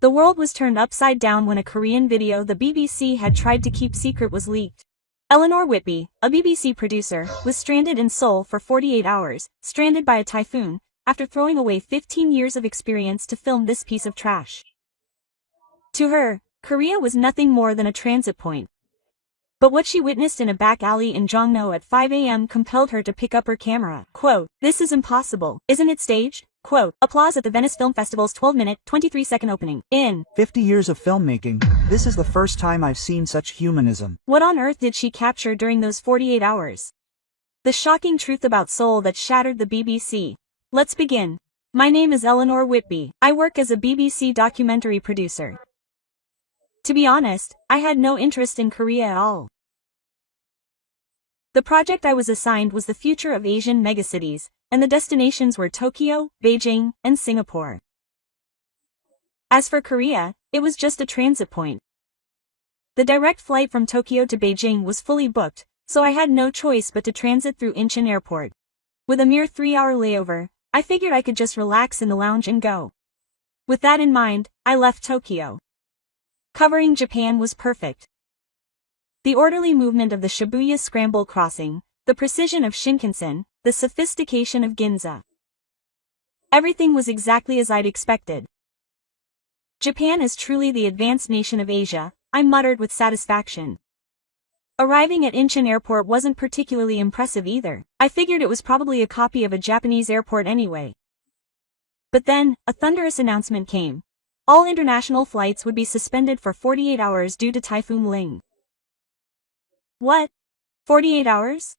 The world was turned upside down when a Korean video the BBC had tried to keep secret was leaked. Eleanor Whitby, a BBC producer, was stranded in Seoul for 48 hours, stranded by a typhoon, after throwing away 15 years of experience to film this piece of trash. To her, Korea was nothing more than a transit point. But what she witnessed in a back alley in Jongno at 5 a.m. compelled her to pick up her camera. Quote, "This is impossible, isn't it staged?" Quote, applause at the Venice Film Festival's 12-minute, 23-second opening. In 50 years of filmmaking, this is the first time I've seen such humanism. What on earth did she capture during those 48 hours? The shocking truth about Seoul that shattered the BBC. Let's begin. My name is Eleanor Whitby. I work as a BBC documentary producer. To be honest, I had no interest in Korea at all. The project I was assigned was the future of Asian megacities, and the destinations were Tokyo, Beijing, and Singapore. As for Korea, it was just a transit point. The direct flight from Tokyo to Beijing was fully booked, so I had no choice but to transit through Incheon Airport. With a mere 3-hour layover, I figured I could just relax in the lounge and go. With that in mind, I left Tokyo. Covering Japan was perfect. The orderly movement of the Shibuya Scramble crossing, the precision of Shinkansen, the sophistication of Ginza. Everything was exactly as I'd expected. Japan is truly the advanced nation of Asia, I muttered with satisfaction. Arriving at Incheon Airport wasn't particularly impressive either. I figured it was probably a copy of a Japanese airport anyway. But then, a thunderous announcement came. All international flights would be suspended for 48 hours due to Typhoon Ling. What? 48 hours?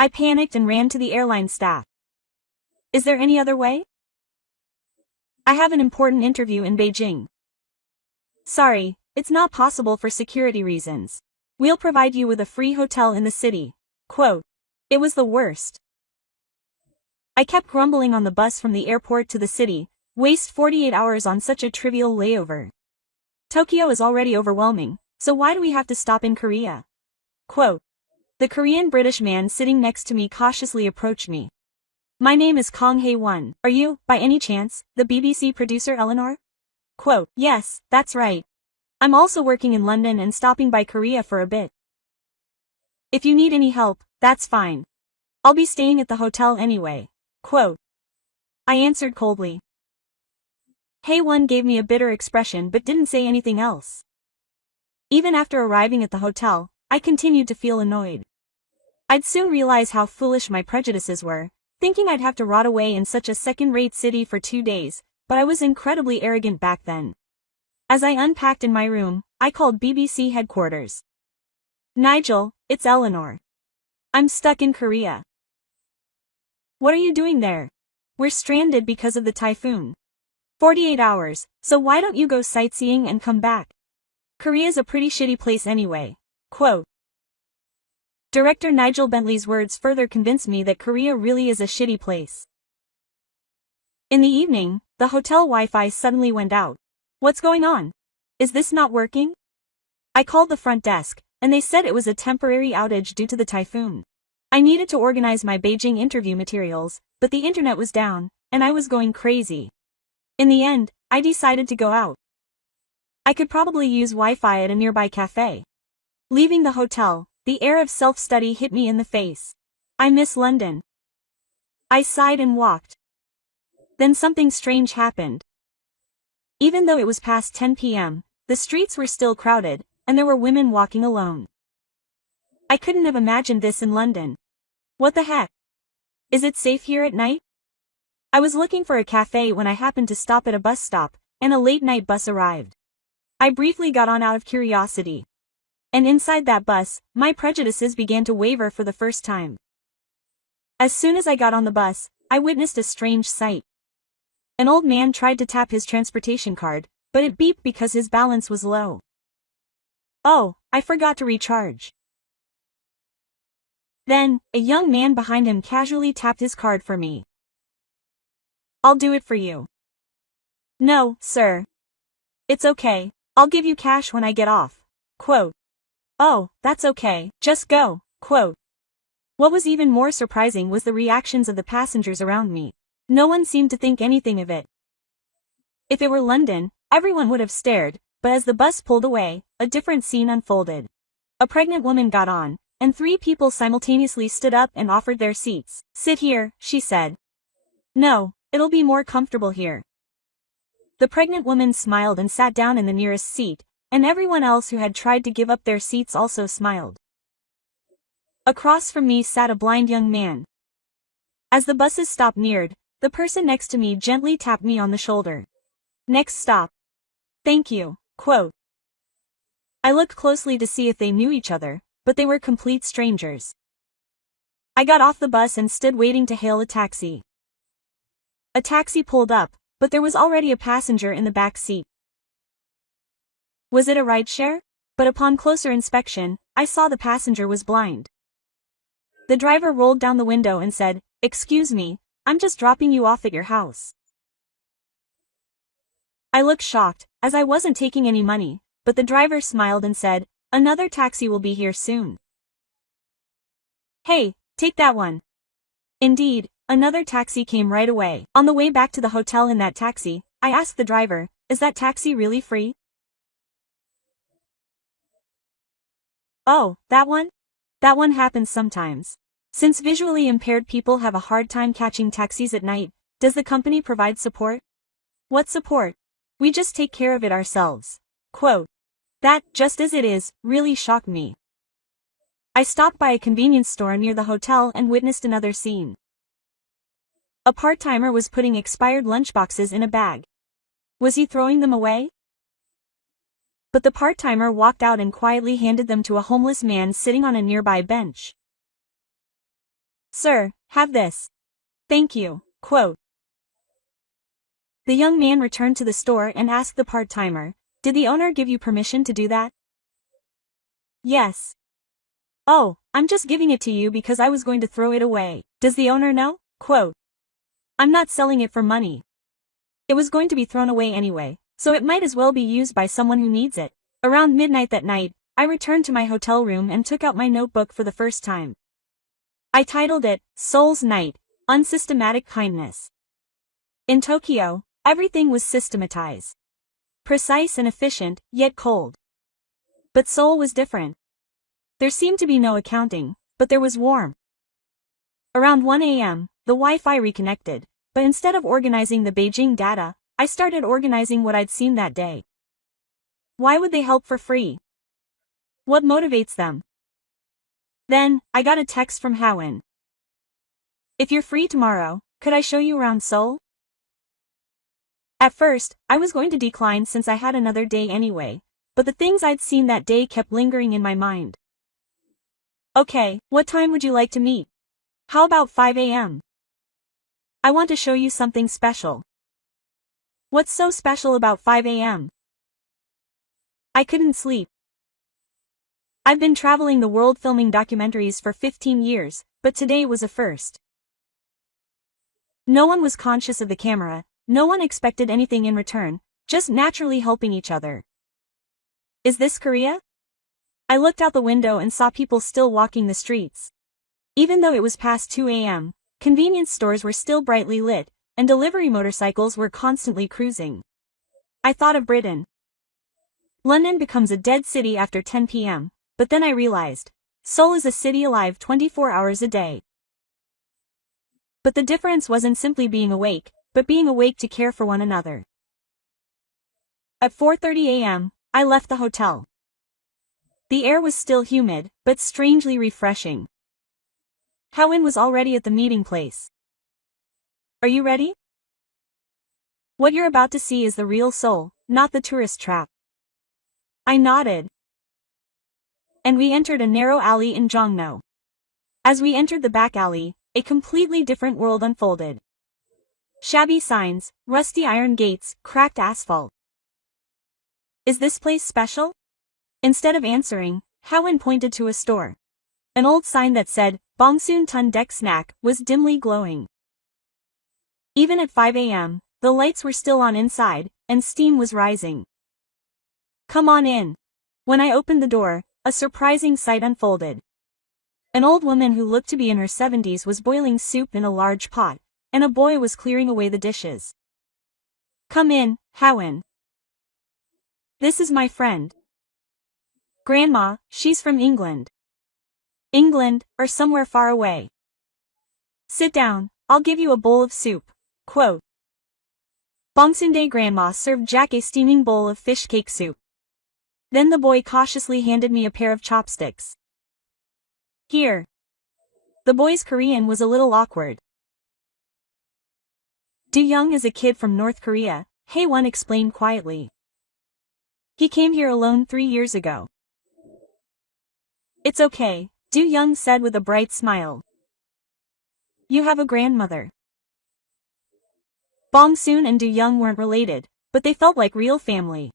I panicked and ran to the airline staff. Is there any other way? I have an important interview in Beijing. Sorry, it's not possible for security reasons. We'll provide you with a free hotel in the city. Quote. It was the worst. I kept grumbling on the bus from the airport to the city, waste 48 hours on such a trivial layover. Tokyo is already overwhelming, so why do we have to stop in Korea? Quote. The Korean-British man sitting next to me cautiously approached me. My name is Kong Hae-won. Are you, by any chance, the BBC producer Eleanor? Quote. Yes, that's right. I'm also working in London and stopping by Korea for a bit. If you need any help, that's fine. I'll be staying at the hotel anyway. Quote. I answered coldly. Hae-won gave me a bitter expression but didn't say anything else. Even after arriving at the hotel, I continued to feel annoyed. I'd soon realize how foolish my prejudices were, thinking I'd have to rot away in such a second-rate city for 2 days, but I was incredibly arrogant back then. As I unpacked in my room, I called BBC headquarters. Nigel, it's Eleanor. I'm stuck in Korea. What are you doing there? We're stranded because of the typhoon. 48 hours, so why don't you go sightseeing and come back? Korea's a pretty shitty place anyway. Quote. Director Nigel Bentley's words further convinced me that Korea really is a shitty place. In the evening, the hotel Wi-Fi suddenly went out. What's going on? Is this not working? I called the front desk, and they said it was a temporary outage due to the typhoon. I needed to organize my Beijing interview materials, but the internet was down, and I was going crazy. In the end, I decided to go out. I could probably use Wi-Fi at a nearby cafe. Leaving the hotel, the air of self-study hit me in the face. I miss London. I sighed and walked. Then something strange happened. Even though it was past 10 p.m., the streets were still crowded, and there were women walking alone. I couldn't have imagined this in London. What the heck? Is it safe here at night? I was looking for a cafe when I happened to stop at a bus stop, and a late-night bus arrived. I briefly got on out of curiosity. And inside that bus, my prejudices began to waver for the first time. As soon as I got on the bus, I witnessed a strange sight. An old man tried to tap his transportation card, but it beeped because his balance was low. Oh, I forgot to recharge. Then, a young man behind him casually tapped his card for me. I'll do it for you. No, sir. It's okay, I'll give you cash when I get off. Quote. Oh, that's okay, just go. Quote. What was even more surprising was the reactions of the passengers around me. No one seemed to think anything of it. If it were London, Everyone would have stared, but as the bus pulled away, a different scene unfolded. A pregnant woman got on, and 3 people simultaneously stood up and offered their seats. "Sit here," she said. "No, it'll be more comfortable here." The pregnant woman smiled and sat down in the nearest seat, and everyone else who had tried to give up their seats also smiled. Across from me sat a blind young man. As the bus's stop neared, the person next to me gently tapped me on the shoulder. "Next stop." "Thank you," quote. I looked closely to see if they knew each other, but they were complete strangers. I got off the bus and stood waiting to hail a taxi. A taxi pulled up, but there was already a passenger in the back seat. Was it a rideshare? But upon closer inspection, I saw the passenger was blind. The driver rolled down the window and said, "Excuse me, I'm just dropping you off at your house." I looked shocked, as I wasn't taking any money, but the driver smiled and said, "Another taxi will be here soon." "Hey, take that one." Indeed, another taxi came right away. On the way back to the hotel in that taxi, I asked the driver, "Is that taxi really free?" "Oh, that one? That one happens sometimes. Since visually impaired people have a hard time catching taxis at night, does the company provide support?" "What support? We just take care of it ourselves." Quote. That, just as it is, really shocked me. I stopped by a convenience store near the hotel and witnessed another scene. A part-timer was putting expired lunchboxes in a bag. Was he throwing them away? But the part-timer walked out and quietly handed them to a homeless man sitting on a nearby bench. "Sir, have this." "Thank you," quote. The young man returned to the store and asked the part-timer, "Did the owner give you permission to do that?" "Yes." "Oh, I'm just giving it to you because I was going to throw it away. Does the owner know?" Quote. "I'm not selling it for money. It was going to be thrown away anyway, so it might as well be used by someone who needs it." Around midnight that night, I returned to my hotel room and took out my notebook for the first time. I titled it, "Soul's Night, Unsystematic Kindness." In Tokyo, everything was systematized. Precise and efficient, yet cold. But Seoul was different. There seemed to be no accounting, but there was warmth. Around 1 a.m., the Wi-Fi reconnected, but instead of organizing the Beijing data, I started organizing what I'd seen that day. Why would they help for free? What motivates them? Then, I got a text from Howen. "If you're free tomorrow, could I show you around Seoul?" At first, I was going to decline since I had another day anyway, but the things I'd seen that day kept lingering in my mind. "Okay, what time would you like to meet? How about 5 a.m.? I want to show you something special." "What's so special about 5 a.m.? I couldn't sleep. I've been traveling the world filming documentaries for 15 years, but today was a first. No one was conscious of the camera, no one expected anything in return, just naturally helping each other. Is this Korea? I looked out the window and saw people still walking the streets. Even though it was past 2 a.m., convenience stores were still brightly lit, and delivery motorcycles were constantly cruising. I thought of Britain. London becomes a dead city after 10 p.m., but then I realized, Seoul is a city alive 24 hours a day. But the difference wasn't simply being awake, but being awake to care for one another. At 4:30 a.m., I left the hotel. The air was still humid, but strangely refreshing. Howen was already at the meeting place. "Are you ready? What you're about to see is the real Seoul, not the tourist trap." I nodded. And we entered a narrow alley in Jongno. As we entered the back alley, a completely different world unfolded. Shabby signs, rusty iron gates, cracked asphalt. "Is this place special?" Instead of answering, Howen pointed to a store. An old sign that said, "Bongsoon Tun Dek Snack," was dimly glowing. Even at 5 a.m., the lights were still on inside, and steam was rising. "Come on in." When I opened the door, a surprising sight unfolded. An old woman who looked to be in her 70s was boiling soup in a large pot, and a boy was clearing away the dishes. "Come in, Howen." This is my friend. Grandma, she's from England. England, or somewhere far away. Sit down, I'll give you a bowl of soup. Quote. Bongsundae grandma served Jack a steaming bowl of fish cake soup. Then the boy cautiously handed me a pair of chopsticks. Here. The boy's Korean was a little awkward. Do Young is a kid from North Korea, Hae-won explained quietly. He came here alone 3 years ago. It's okay, Do Young said with a bright smile. You have a grandmother. Bong Soon and Do Young weren't related, but they felt like real family.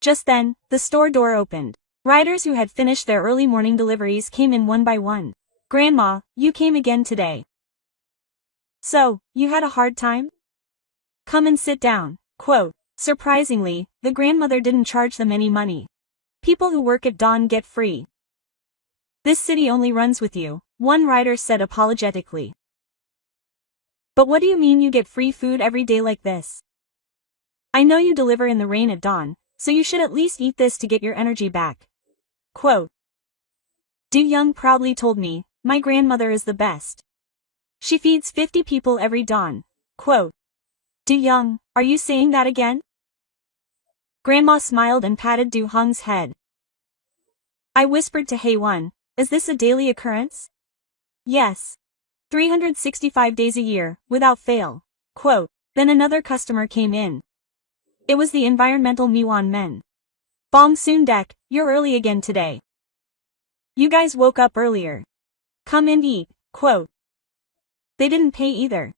Just then, the store door opened. Riders who had finished their early morning deliveries came in one by one. Grandma, you came again today. So, you had a hard time? Come and sit down. Quote. Surprisingly, the grandmother didn't charge them any money. People who work at Dawn get free. This city only runs with you, one rider said apologetically. But what do you mean you get free food every day like this? I know you deliver in the rain at Dawn, so you should at least eat this to get your energy back. Quote. Do Young proudly told me, my grandmother is the best. She feeds 50 people every dawn. Quote. Do Young, are you saying that again? Grandma smiled and patted Du Hong's head. I whispered to Hae-won, is this a daily occurrence? Yes. 365 days a year, without fail. Quote. Then another customer came in. It was the environmental Miwon men. Bong Soon-dek, you're early again today. You guys woke up earlier. Come and eat. Quote. They didn't pay either.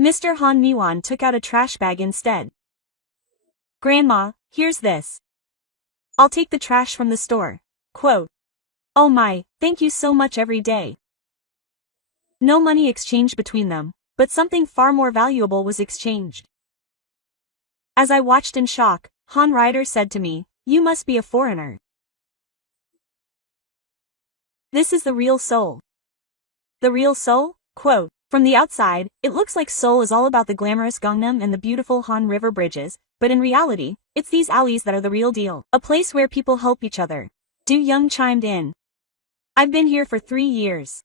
Mr. Han Miwon took out a trash bag instead. Grandma, here's this. I'll take the trash from the store. Quote. Oh my, thank you so much every day. No money exchanged between them, but something far more valuable was exchanged. As I watched in shock, Han Rider said to me, you must be a foreigner. This is the real Seoul. The real Seoul? Quote. From the outside, it looks like Seoul is all about the glamorous Gangnam and the beautiful Han River bridges, but in reality, it's these alleys that are the real deal. A place where people help each other. Do Young chimed in. I've been here for 3 years.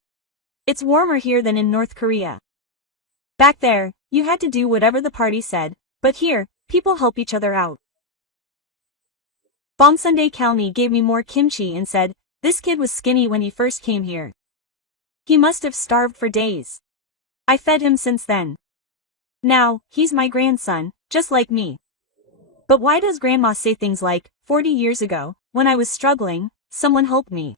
It's warmer here than in North Korea. Back there, you had to do whatever the party said, but here, people help each other out. Bongsundae Kalni gave me more kimchi and said, this kid was skinny when he first came here. He must have starved for days. I fed him since then. Now, he's my grandson, just like me. But why does Grandma say things like, 40 years ago, when I was struggling, someone helped me?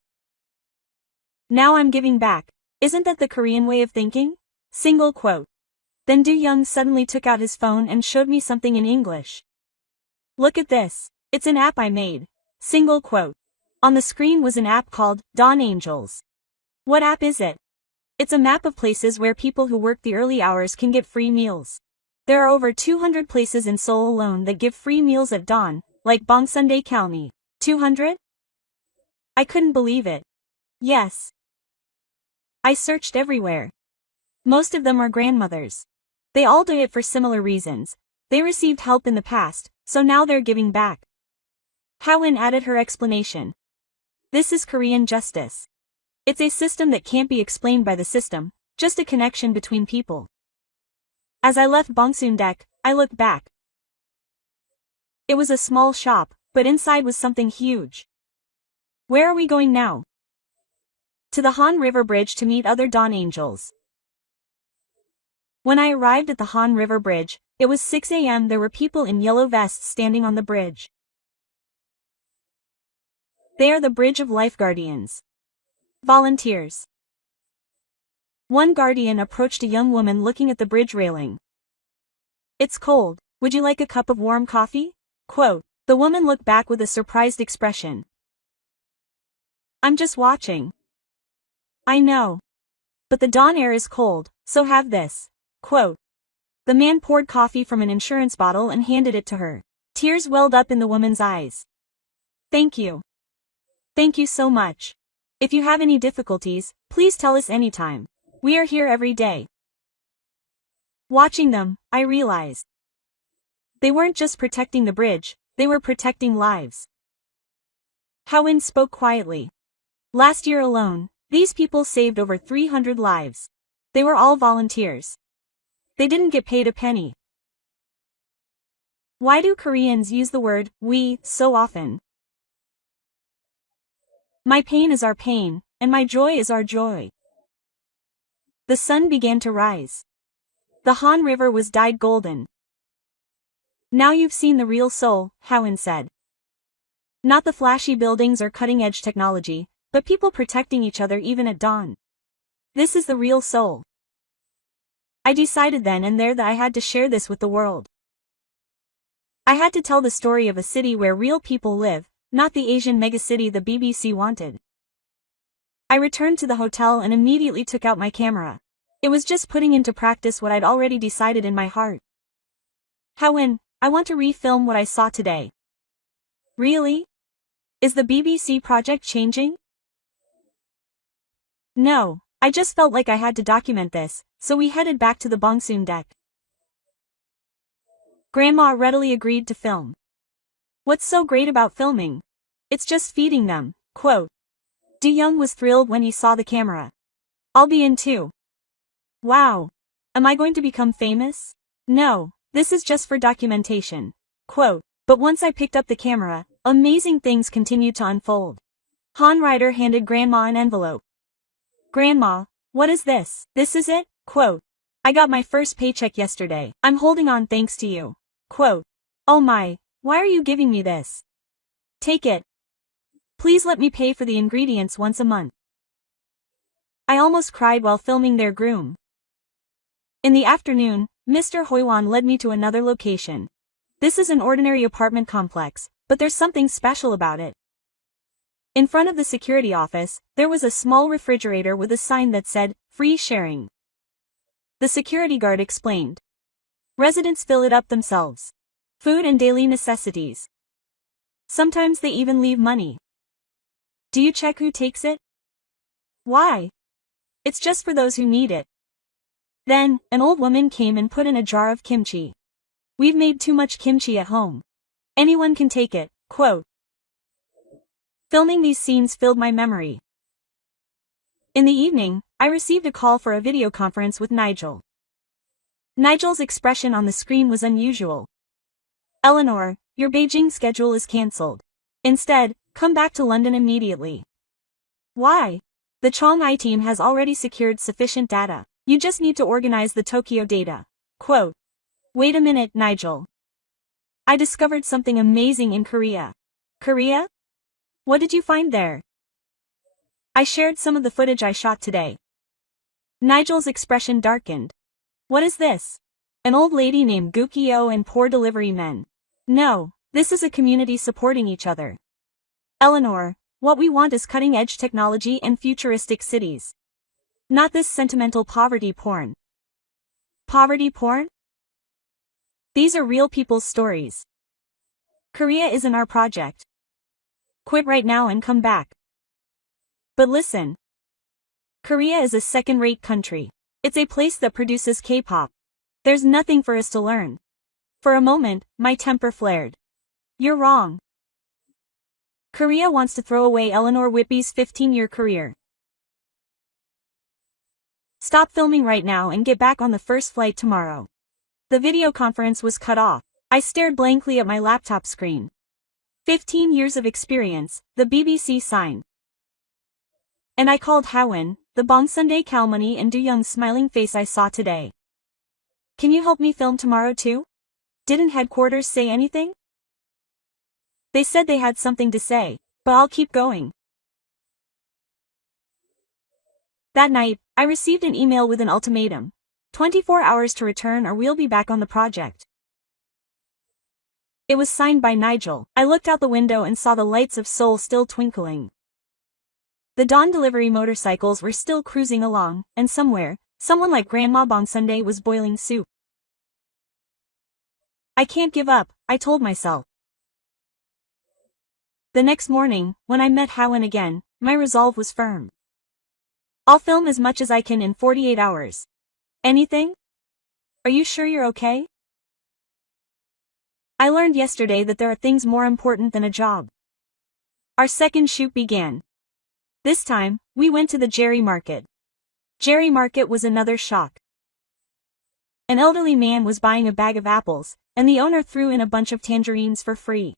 Now I'm giving back. Isn't that the Korean way of thinking? Single quote. Then Do Young suddenly took out his phone and showed me something in English. Look at this. It's an app I made. Single quote. On the screen was an app called Dawn Angels. What app is it? It's a map of places where people who work the early hours can get free meals. There are over 200 places in Seoul alone that give free meals at dawn, like Bongsundae Kalni. 200? I couldn't believe it. Yes. I searched everywhere. Most of them are grandmothers. They all do it for similar reasons. They received help in the past, so now they're giving back. Hae-won added her explanation. This is Korean justice. It's a system that can't be explained by the system, just a connection between people. As I left Bongsoon-dek, I looked back. It was a small shop, but inside was something huge. Where are we going now? To the Han River Bridge to meet other Dawn Angels. When I arrived at the Han River Bridge, it was 6 a.m. There were people in yellow vests standing on the bridge. They are the Bridge of Life Guardians. Volunteers. One guardian approached a young woman looking at the bridge railing. It's cold. Would you like a cup of warm coffee? Quote. The woman looked back with a surprised expression. I'm just watching. I know. But the dawn air is cold, so have this. Quote. The man poured coffee from an insurance bottle and handed it to her. Tears welled up in the woman's eyes. Thank you. Thank you so much. If you have any difficulties, please tell us anytime. We are here every day. Watching them, I realized. They weren't just protecting the bridge, they were protecting lives. Howin spoke quietly. Last year alone, these people saved over 300 lives. They were all volunteers. They didn't get paid a penny. Why do Koreans use the word we so often? My pain is our pain, and my joy is our joy. The sun began to rise. The Han River was dyed golden. Now you've seen the real soul, Howin said. Not the flashy buildings or cutting-edge technology, but people protecting each other even at dawn. This is the real soul. I decided then and there that I had to share this with the world. I had to tell the story of a city where real people live, not the Asian megacity the BBC wanted. I returned to the hotel and immediately took out my camera. It was just putting into practice what I'd already decided in my heart. Howin, I want to refilm what I saw today. Really? Is the BBC project changing? No, I just felt like I had to document this, so we headed back to the Bongsoon deck. Grandma readily agreed to film. What's so great about filming? It's just feeding them, quote. Do-young was thrilled when he saw the camera. I'll be in too. Wow. Am I going to become famous? No, this is just for documentation, quote. But once I picked up the camera, amazing things continued to unfold. Han Ryder handed Grandma an envelope. Grandma, what is this? This is it, quote. I got my first paycheck yesterday. I'm holding on thanks to you, quote. Oh my, why are you giving me this? Take it. Please let me pay for the ingredients once a month. I almost cried while filming their groom. In the afternoon, Mr. Hoiwan led me to another location. This is an ordinary apartment complex, but there's something special about it. In front of the security office, there was a small refrigerator with a sign that said, "Free sharing." The security guard explained. Residents fill it up themselves. Food and daily necessities. Sometimes they even leave money. Do you check who takes it? Why? It's just for those who need it. Then, an old woman came and put in a jar of kimchi. We've made too much kimchi at home. Anyone can take it, quote. Filming these scenes filled my memory. In the evening, I received a call for a video conference with Nigel. Nigel's expression on the screen was unusual. Eleanor, your Beijing schedule is cancelled. Instead, come back to London immediately. Why? The Chang'ai team has already secured sufficient data. You just need to organize the Tokyo data. Quote. Wait a minute, Nigel. I discovered something amazing in Korea. Korea? What did you find there? I shared some of the footage I shot today. Nigel's expression darkened. What is this? An old lady named Gukio and poor delivery men. No, this is a community supporting each other. Eleanor, what we want is cutting-edge technology and futuristic cities. Not this sentimental poverty porn. Poverty porn? These are real people's stories. Korea isn't our project. Quit right now and come back. But listen. Korea is a second-rate country. It's a place that produces K-pop. There's nothing for us to learn. For a moment, my temper flared. You're wrong. Korea wants to throw away Eleanor Whitby's 15-year career. Stop filming right now and get back on the first flight tomorrow. The video conference was cut off. I stared blankly at my laptop screen. 15 years of experience, the BBC sign. And I called Howin, the Bongsundae Kalmoney and Do-young's smiling face I saw today. Can you help me film tomorrow too? Didn't headquarters say anything? They said they had something to say, but I'll keep going. That night, I received an email with an ultimatum. 24 hours to return or we'll be back on the project. It was signed by Nigel. I looked out the window and saw the lights of Seoul still twinkling. The dawn delivery motorcycles were still cruising along, and somewhere, someone like Grandma Bongsundae was boiling soup. I can't give up, I told myself. The next morning, when I met Howin again, my resolve was firm. I'll film as much as I can in 48 hours. Anything? Are you sure you're okay? I learned yesterday that there are things more important than a job. Our second shoot began. This time, we went to the Jerry Market. Jerry Market was another shock. An elderly man was buying a bag of apples, and the owner threw in a bunch of tangerines for free.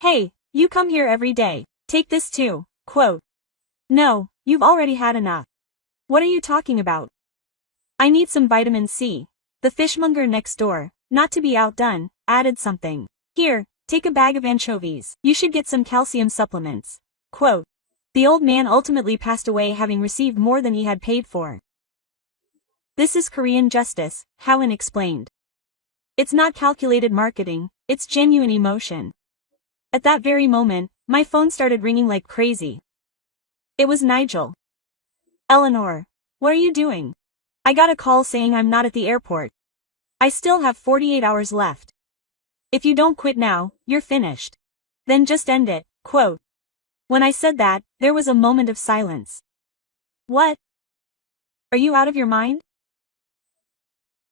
"Hey, you come here every day, take this too," quote. "No, you've already had enough." "What are you talking about?" "I need some vitamin C." The fishmonger next door, not to be outdone, added something. "Here, take a bag of anchovies, you should get some calcium supplements." Quote. The old man ultimately passed away having received more than he had paid for. This is Korean justice, Howen explained. It's not calculated marketing, it's genuine emotion. At that very moment, my phone started ringing like crazy. It was Nigel. "Eleanor, what are you doing?" "I got a call saying I'm not at the airport. I still have 48 hours left. If you don't quit now, you're finished. Then just end it," quote. When I said that, there was a moment of silence. "What? Are you out of your mind?"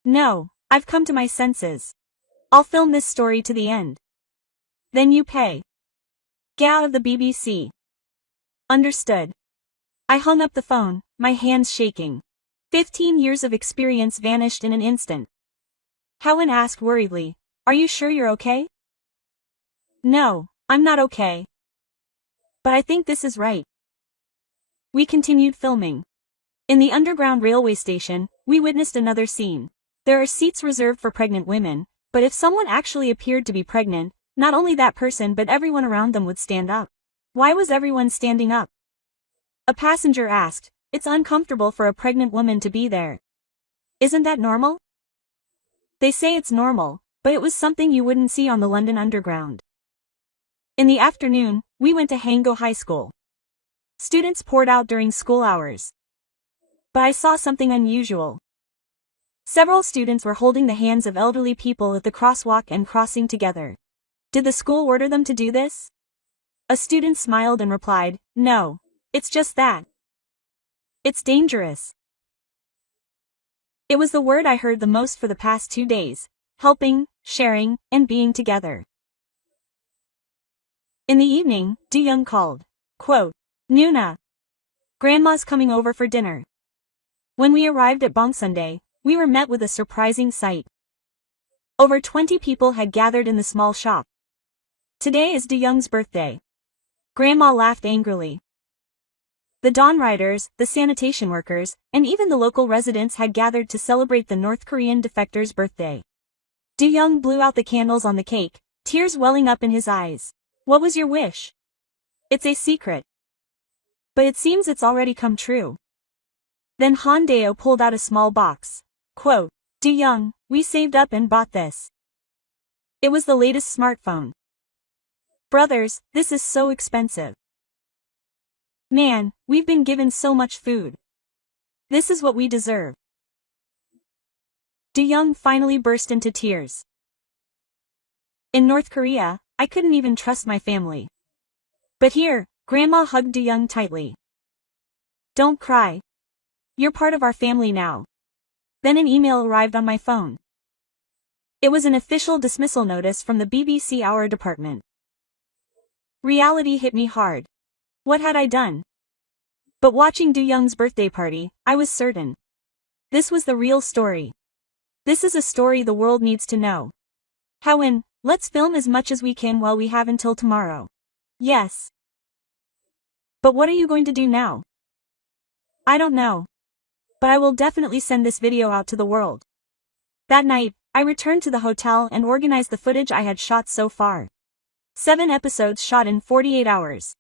"No, I've come to my senses. I'll film this story to the end. Then you pay. Get out of the BBC." "Understood." I hung up the phone, my hands shaking. 15 years of experience vanished in an instant. Howen asked worriedly, "Are you sure you're okay?" "No, I'm not okay. But I think this is right." We continued filming. In the underground railway station, we witnessed another scene. There are seats reserved for pregnant women, but if someone actually appeared to be pregnant, not only that person but everyone around them would stand up. Why was everyone standing up? A passenger asked. "It's uncomfortable for a pregnant woman to be there." "Isn't that normal?" They say it's normal, but it was something you wouldn't see on the London Underground. In the afternoon, we went to Hango High School. Students poured out during school hours. But I saw something unusual. Several students were holding the hands of elderly people at the crosswalk and crossing together. Did the school order them to do this? A student smiled and replied, "No, it's just that. It's dangerous." It was the word I heard the most for the past 2 days: helping, sharing, and being together. In the evening, Do-young called. Quote, "Nuna. Grandma's coming over for dinner." When we arrived at Bongsundae, we were met with a surprising sight. Over 20 people had gathered in the small shop. Today is Do-young's birthday. Grandma laughed angrily. The dawn riders, the sanitation workers, and even the local residents had gathered to celebrate the North Korean defector's birthday. Do-young blew out the candles on the cake, tears welling up in his eyes. "What was your wish?" "It's a secret. But it seems it's already come true." Then Han-deo pulled out a small box. Quote, "Do-young, we saved up and bought this." It was the latest smartphone. "Brothers, this is so expensive. Man, we've been given so much food. This is what we deserve." Do-young finally burst into tears. In North Korea, I couldn't even trust my family. But here, Grandma hugged Do-young tightly. "Don't cry. You're part of our family now." Then an email arrived on my phone. It was an official dismissal notice from the BBC Hour department. Reality hit me hard. What had I done? But watching Do-young's birthday party, I was certain. This was the real story. This is a story the world needs to know. Howen, let's film as much as we can while we have until tomorrow. Yes. But what are you going to do now? I don't know. But I will definitely send this video out to the world. That night, I returned to the hotel and organized the footage I had shot so far. 7 episodes shot in 48 hours.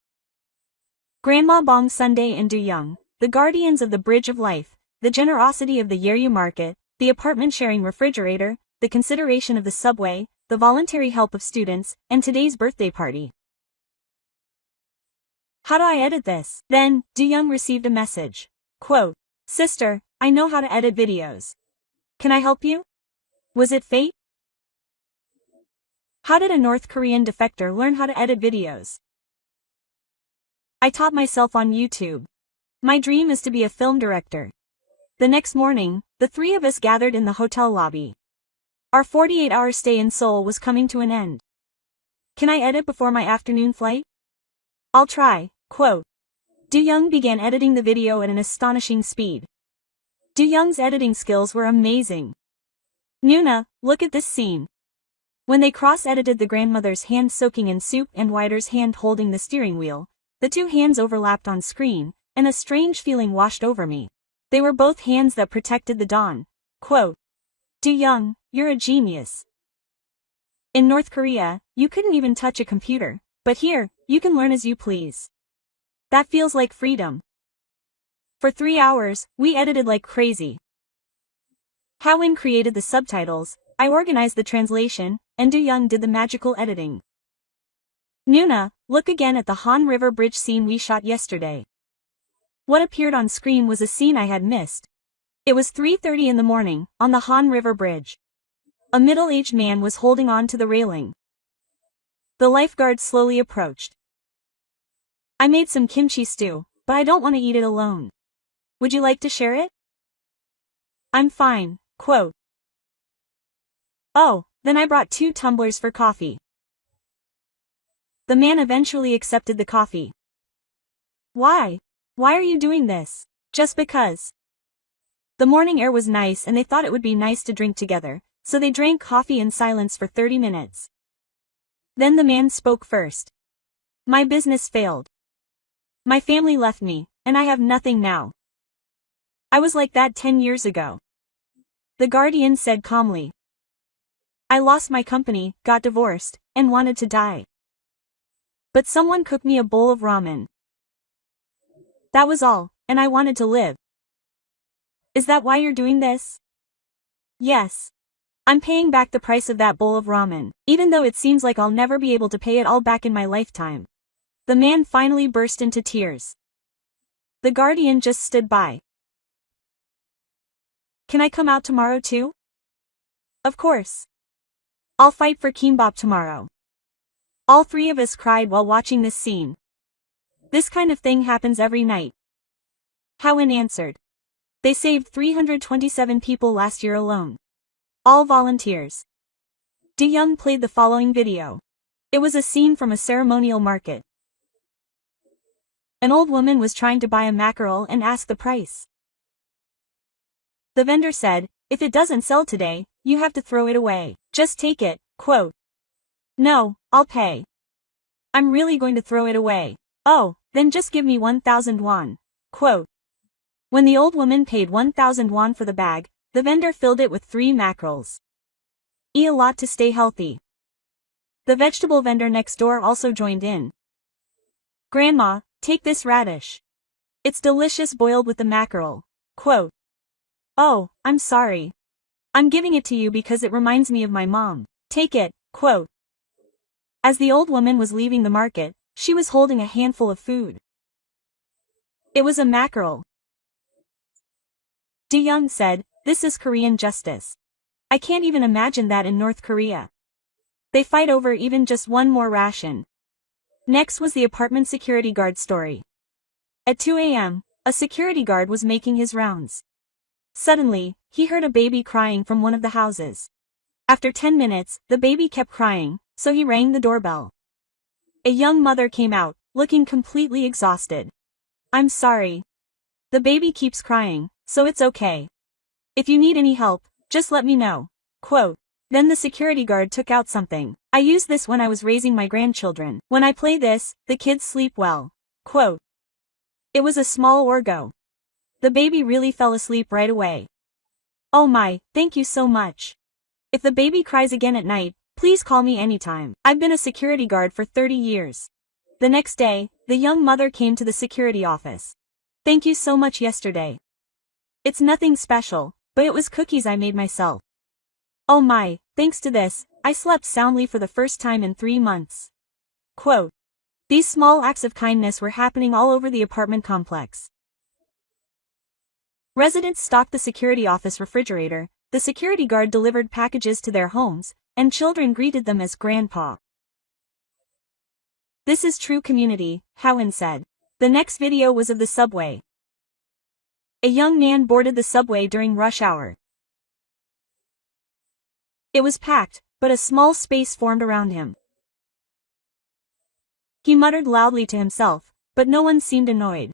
Grandma Bongsundae and Do-young, the guardians of the bridge of life, the generosity of the Jerry Market, the apartment-sharing refrigerator, the consideration of the subway, the voluntary help of students, and today's birthday party. How do I edit this? Then, Do-young received a message. Quote, "Sister, I know how to edit videos. Can I help you?" Was it fate? How did a North Korean defector learn how to edit videos? I taught myself on YouTube. My dream is to be a film director. The next morning, the 3 of us gathered in the hotel lobby. Our 48-hour stay in Seoul was coming to an end. Can I edit before my afternoon flight? I'll try, quote. Do-young began editing the video at an astonishing speed. Do-young's editing skills were amazing. Nuna, look at this scene. When they cross-edited the grandmother's hand soaking in soup and Wider's hand holding the steering wheel, the two hands overlapped on screen, and a strange feeling washed over me. They were both hands that protected the dawn. Quote. Do-young, you're a genius. In North Korea, you couldn't even touch a computer, but here, you can learn as you please. That feels like freedom. For 3 hours, we edited like crazy. Howin created the subtitles, I organized the translation, and Do-young did the magical editing. Nuna, look again at the Han River Bridge scene we shot yesterday. What appeared on screen was a scene I had missed. It was 3:30 in the morning, on the Han River Bridge. A middle-aged man was holding on to the railing. The lifeguard slowly approached. I made some kimchi stew, but I don't want to eat it alone. Would you like to share it? I'm fine, quote. Oh, then I brought 2 tumblers for coffee. The man eventually accepted the coffee. Why? Why are you doing this? Just because. The morning air was nice and they thought it would be nice to drink together, so they drank coffee in silence for 30 minutes. Then the man spoke first. My business failed. My family left me, and I have nothing now. I was like that 10 years ago. The Guardian said calmly. I lost my company, got divorced, and wanted to die. But someone cooked me a bowl of ramen. That was all, and I wanted to live. Is that why you're doing this? Yes. I'm paying back the price of that bowl of ramen, even though it seems like I'll never be able to pay it all back in my lifetime. The man finally burst into tears. The Guardian just stood by. Can I come out tomorrow too? Of course. I'll fight for kimbap tomorrow. All 3 of us cried while watching this scene. This kind of thing happens every night. Howin answered. They saved 327 people last year alone. All volunteers. Do-young played the following video. It was a scene from a ceremonial market. An old woman was trying to buy a mackerel and asked the price. The vendor said, if it doesn't sell today, you have to throw it away. Just take it, quote. No, I'll pay. I'm really going to throw it away. Oh, then just give me 1,000 won, quote. When the old woman paid 1,000 won for the bag, the vendor filled it with 3 mackerels. Eat a lot to stay healthy. The vegetable vendor next door also joined in. Grandma, take this radish. It's delicious boiled with the mackerel, quote. Oh, I'm sorry. I'm giving it to you because it reminds me of my mom. Take it, quote. As the old woman was leaving the market, she was holding a handful of food. It was a mackerel. Do-young said, this is Korean justice. I can't even imagine that in North Korea. They fight over even just one more ration. Next was the apartment security guard story. At 2 a.m., a security guard was making his rounds. Suddenly, he heard a baby crying from one of the houses. After 10 minutes, the baby kept crying, so he rang the doorbell. A young mother came out, looking completely exhausted. I'm sorry. The baby keeps crying, so it's okay. If you need any help, just let me know, quote. Then the security guard took out something. I used this when I was raising my grandchildren. When I play this, the kids sleep well, quote. It was a small orgo. The baby really fell asleep right away. Oh my, thank you so much. If the baby cries again at night, please call me anytime. I've been a security guard for 30 years. The next day, the young mother came to the security office. Thank you so much yesterday. It's nothing special, but it was cookies I made myself. Oh my, thanks to this, I slept soundly for the first time in 3 months. Quote. These small acts of kindness were happening all over the apartment complex. Residents stocked the security office refrigerator, the security guard delivered packages to their homes, and children greeted them as Grandpa. This is true community, Howin said. The next video was of the subway. A young man boarded the subway during rush hour. It was packed, but a small space formed around him. He muttered loudly to himself, but no one seemed annoyed.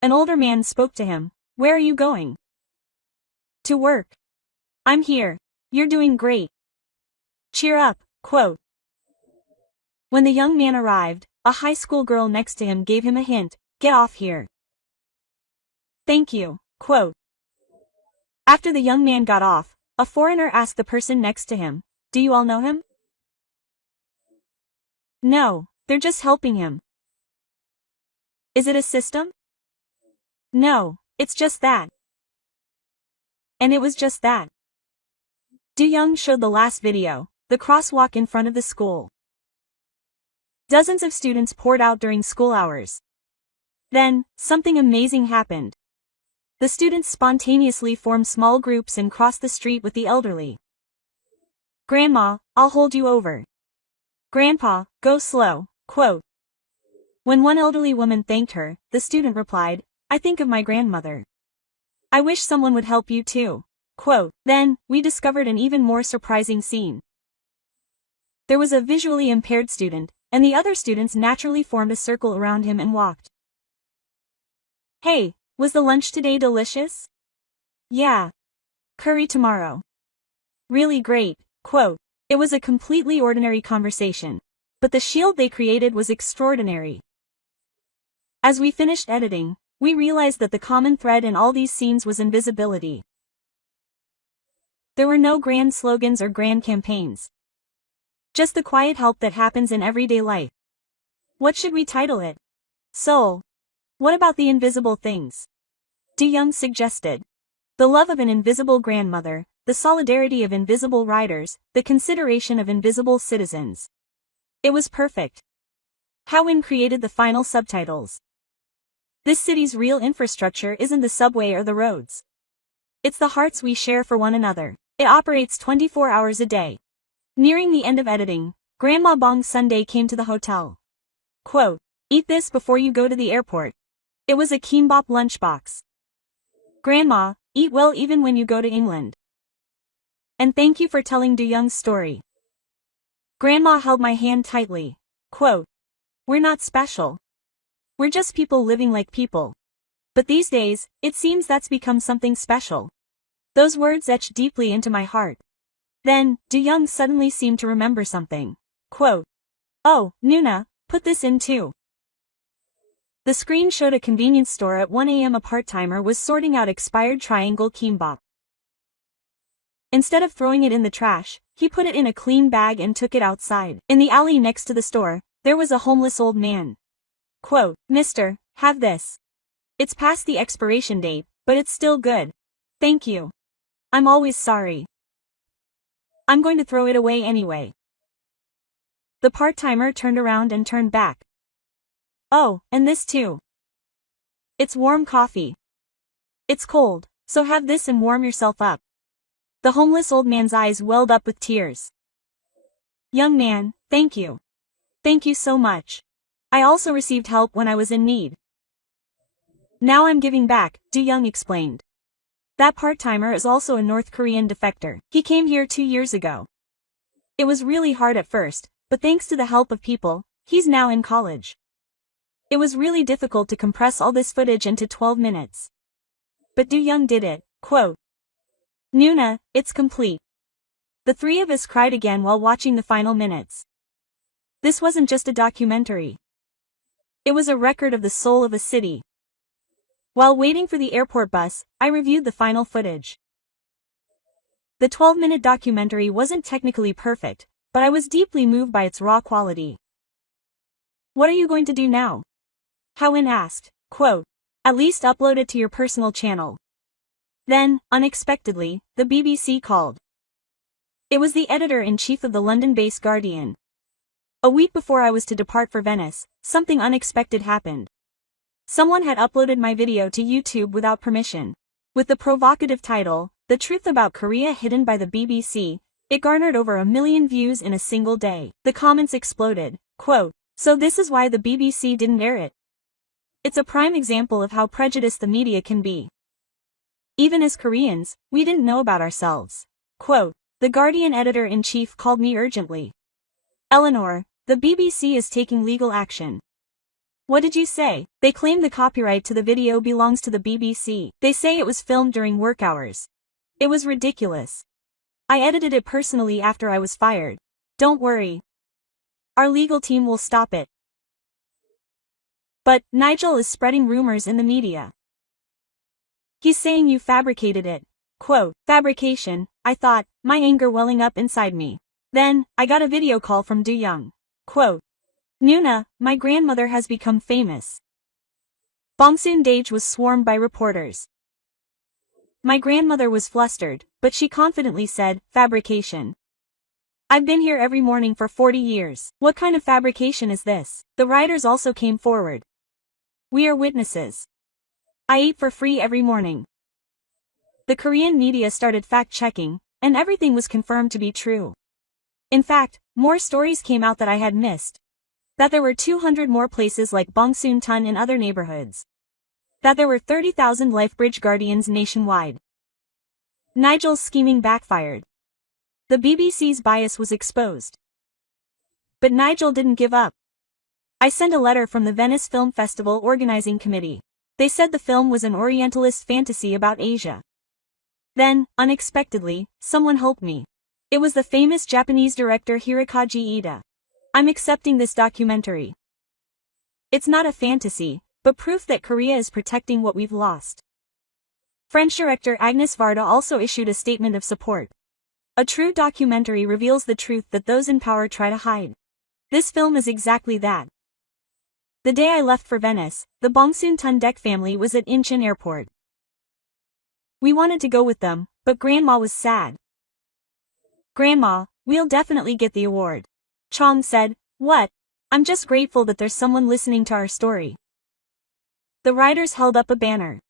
An older man spoke to him. Where are you going? To work. I'm here. You're doing great. Cheer up, quote. When the young man arrived, a high school girl next to him gave him a hint, get off here. Thank you, quote. After the young man got off, a foreigner asked the person next to him, do you all know him? No, they're just helping him. Is it a system? No, it's just that. And it was just that. Du Young showed the last video, the crosswalk in front of the school. Dozens of students poured out during school hours. Then, something amazing happened. The students spontaneously formed small groups and crossed the street with the elderly. Grandma, I'll hold you over. Grandpa, go slow, quote. When one elderly woman thanked her, the student replied, I think of my grandmother. I wish someone would help you too, quote. Then, we discovered an even more surprising scene. There was a visually impaired student, and the other students naturally formed a circle around him and walked. Hey, was the lunch today delicious? Yeah. Curry tomorrow. Really great, quote. It was a completely ordinary conversation. But the shield they created was extraordinary. As we finished editing, we realized that the common thread in all these scenes was invisibility. There were no grand slogans or grand campaigns. Just the quiet help that happens in everyday life. What should we title it? Soul. What about the invisible things? Du Young suggested. The love of an invisible grandmother, the solidarity of invisible riders, the consideration of invisible citizens. It was perfect. Howin created the final subtitles. This city's real infrastructure isn't the subway or the roads. It's the hearts we share for one another. It operates 24 hours a day. Nearing the end of editing, Grandma Bong Sunday came to the hotel. Quote, eat this before you go to the airport. It was a kimbap lunchbox. Grandma, eat well even when you go to England. And thank you for telling Du Young's story. Grandma held my hand tightly. Quote, we're not special. We're just people living like people. But these days, it seems that's become something special. Those words etched deeply into my heart. Then, Du Young suddenly seemed to remember something. Quote, oh, Nuna, put this in too. The screen showed a convenience store at 1 a.m. A part-timer was sorting out expired triangle kimbap. Instead of throwing it in the trash, he put it in a clean bag and took it outside. In the alley next to the store, there was a homeless old man. Quote, Mister, have this. It's past the expiration date, but it's still good. Thank you. I'm always sorry. I'm going to throw it away anyway. The part-timer turned around and turned back. Oh, and this too. It's warm coffee. It's cold, so have this and warm yourself up. The homeless old man's eyes welled up with tears. Young man, thank you. Thank you so much. I also received help when I was in need. Now I'm giving back, Du Young explained. That part-timer is also a North Korean defector. He came here 2 years ago. It was really hard at first, but thanks to the help of people, he's now in college. It was really difficult to compress all this footage into 12 minutes. But Du Young did it, quote. Nuna, it's complete. The three of us cried again while watching the final minutes. This wasn't just a documentary. It was a record of the soul of a city. While waiting for the airport bus, I reviewed the final footage. The 12-minute documentary wasn't technically perfect, but I was deeply moved by its raw quality. What are you going to do now? Howin asked, quote, at least upload it to your personal channel. Then, unexpectedly, the BBC called. It was the editor-in-chief of the London-based Guardian. A week before I was to depart for Venice, something unexpected happened. Someone had uploaded my video to YouTube without permission. With the provocative title, The Truth About Korea Hidden by the BBC, it garnered over 1 million views in a single day. The comments exploded, quote, so this is why the BBC didn't air it. It's a prime example of how prejudiced the media can be. Even as Koreans, we didn't know about ourselves. Quote, The Guardian editor-in-chief called me urgently. Eleanor, the BBC is taking legal action. What did you say? They claim the copyright to the video belongs to the BBC. They say it was filmed during work hours. It was ridiculous. I edited it personally after I was fired. Don't worry. Our legal team will stop it. But Nigel is spreading rumors in the media. He's saying you fabricated it. Quote, fabrication, I thought, my anger welling up inside me. Then, I got a video call from Du Young. Quote, Nuna, my grandmother has become famous. Bongsoon Dage was swarmed by reporters. My grandmother was flustered, but she confidently said, fabrication. I've been here every morning for 40 years. What kind of fabrication is this? The writers also came forward. We are witnesses. I ate for free every morning. The Korean media started fact-checking, and everything was confirmed to be true. In fact, more stories came out that I had missed. That there were 200 more places like Bongsoon Tun in other neighborhoods. That there were 30,000 LifeBridge guardians nationwide. Nigel's scheming backfired. The BBC's bias was exposed. But Nigel didn't give up. I sent a letter from the Venice Film Festival organizing committee. They said the film was an Orientalist fantasy about Asia. Then, unexpectedly, someone helped me. It was the famous Japanese director Hirokazu Ida. I'm accepting this documentary. It's not a fantasy, but proof that Korea is protecting what we've lost. French director Agnes Varda also issued a statement of support. A true documentary reveals the truth that those in power try to hide. This film is exactly that. The day I left for Venice, the Bongsoon Tun-dek family was at Incheon Airport. We wanted to go with them, but Grandma was sad. Grandma, we'll definitely get the award. Chong said, what? I'm just grateful that there's someone listening to our story. The writers held up a banner.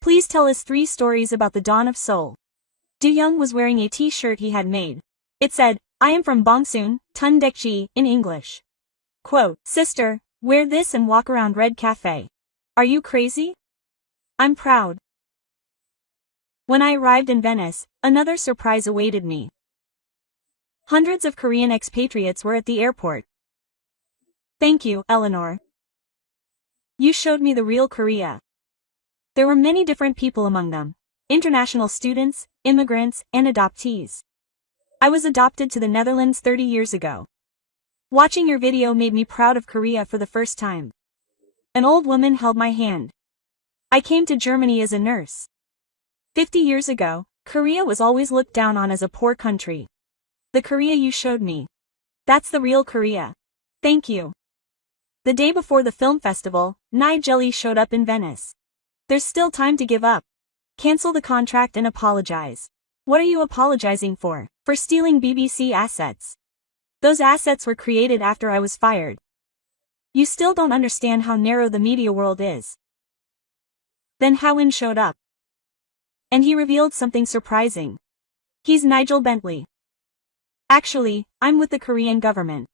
Please tell us 3 stories about the dawn of Seoul. Du Young was wearing a t-shirt he had made. It said, I am from Bongsoon, Tun-dekji, in English. Quote, sister, wear this and walk around Red Cafe. Are you crazy? I'm proud. When I arrived in Venice, another surprise awaited me. Hundreds of Korean expatriates were at the airport. Thank you, Eleanor. You showed me the real Korea. There were many different people among them. International students, immigrants, and adoptees. I was adopted to the Netherlands 30 years ago. Watching your video made me proud of Korea for the first time. An old woman held my hand. I came to Germany as a nurse. 50 years ago, Korea was always looked down on as a poor country. The Korea you showed me. That's the real Korea. Thank you. The day before the film festival, Nigel showed up in Venice. There's still time to give up. Cancel the contract and apologize. What are you apologizing for? For stealing BBC assets. Those assets were created after I was fired. You still don't understand how narrow the media world is. Then Howin showed up. And he revealed something surprising. He's Nigel Bentley. Actually, I'm with the Korean government.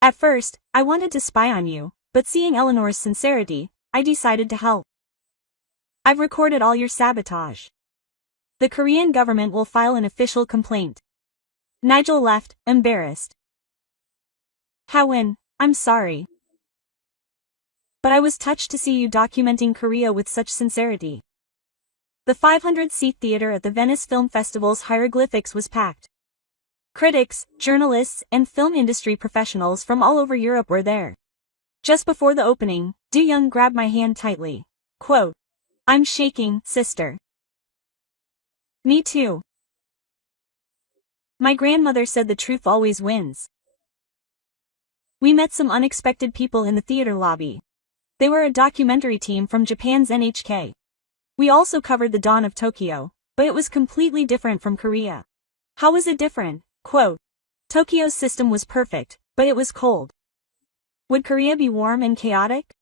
At first, I wanted to spy on you, but seeing Eleanor's sincerity, I decided to help. I've recorded all your sabotage. The Korean government will file an official complaint. Nigel left, embarrassed. Howin, I'm sorry. But I was touched to see you documenting Korea with such sincerity. The 500-seat theater at the Venice Film Festival's hieroglyphics was packed. Critics, journalists, and film industry professionals from all over Europe were there. Just before the opening, Du Young grabbed my hand tightly. Quote, I'm shaking, sister. Me too. My grandmother said the truth always wins. We met some unexpected people in the theater lobby. They were a documentary team from Japan's NHK. We also covered the dawn of Tokyo, but it was completely different from Korea. How was it different? Quote, Tokyo's system was perfect, but it was cold. Would Korea be warm and chaotic?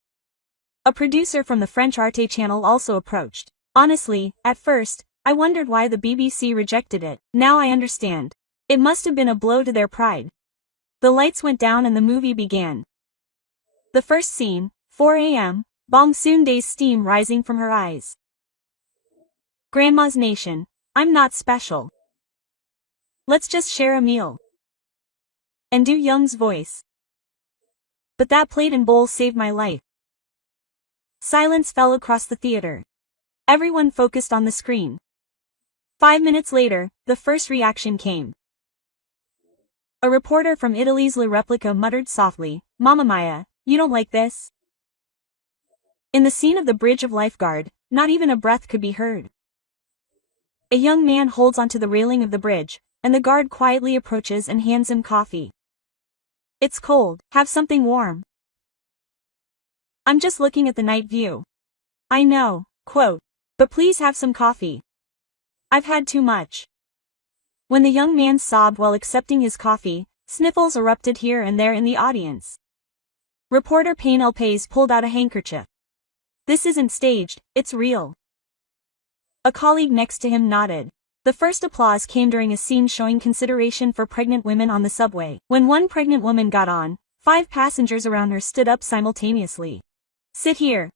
A producer from the French Arte channel also approached. Honestly, at first, I wondered why the BBC rejected it. Now I understand. It must have been a blow to their pride. The lights went down and the movie began. The first scene, 4 a.m., Bongsoon Dae's steam rising from her eyes. Grandma's nation. I'm not special. Let's just share a meal. And Do Young's voice. But that plate and bowl saved my life. Silence fell across the theater. Everyone focused on the screen. 5 minutes later, the first reaction came. A reporter from Italy's La Repubblica muttered softly, "Mamma mia, you don't like this?" In the scene of the Bridge of Lifeguard, not even a breath could be heard. A young man holds onto the railing of the bridge, and the guard quietly approaches and hands him coffee. "It's cold, have something warm." "I'm just looking at the night view." "I know, quote, but please have some coffee. I've had too much." When the young man sobbed while accepting his coffee, sniffles erupted here and there in the audience. Reporter Payne Elpais pulled out a handkerchief. "This isn't staged, it's real." A colleague next to him nodded. The first applause came during a scene showing consideration for pregnant women on the subway. When one pregnant woman got on, 5 passengers around her stood up simultaneously. "Sit here."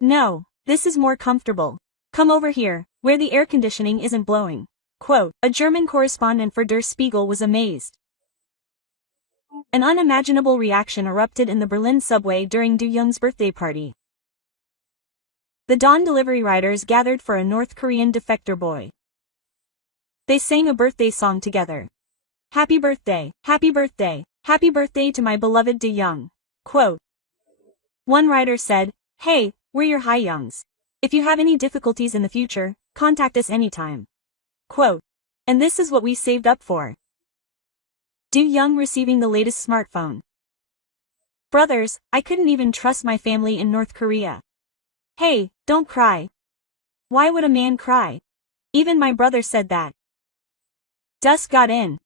"No, this is more comfortable. Come over here, where the air conditioning isn't blowing." Quote, a German correspondent for Der Spiegel was amazed. An unimaginable reaction erupted in the Berlin subway during Do Young's birthday party. The Dawn delivery riders gathered for a North Korean defector boy. They sang a birthday song together. "Happy birthday, happy birthday, happy birthday to my beloved Do Young." Quote. One rider said, "Hey, we're your Hi Youngs. If you have any difficulties in the future, contact us anytime." Quote. And this is what we saved up for. Do Young receiving the latest smartphone. "Brothers, I couldn't even trust my family in North Korea." "Hey, don't cry." "Why would a man cry? Even my brother said that." Dusk got in.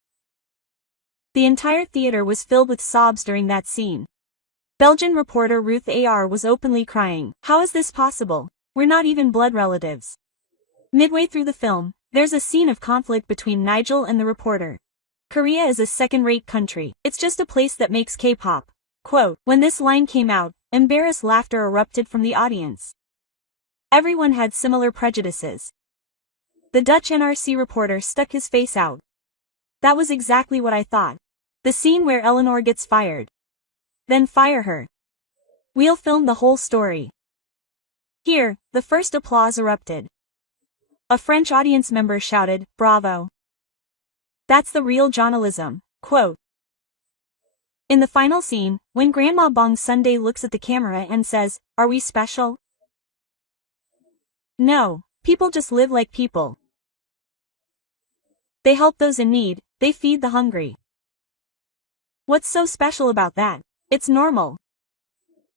The entire theater was filled with sobs during that scene. Belgian reporter Ruth Ar was openly crying. "How is this possible? We're not even blood relatives." Midway through the film, there's a scene of conflict between Nigel and the reporter. "Korea is a second-rate country. It's just a place that makes K-pop." Quote. When this line came out, embarrassed laughter erupted from the audience. Everyone had similar prejudices. The Dutch NRC reporter stuck his face out. "That was exactly what I thought. The scene where Eleanor gets fired. Then fire her. We'll film the whole story." Here, the first applause erupted. A French audience member shouted, "Bravo. That's the real journalism." Quote. In the final scene, when Grandma Bong Sunday looks at the camera and says, "Are we special?" No, people just live like people. They help those in need, they feed the hungry. What's so special about that? It's normal.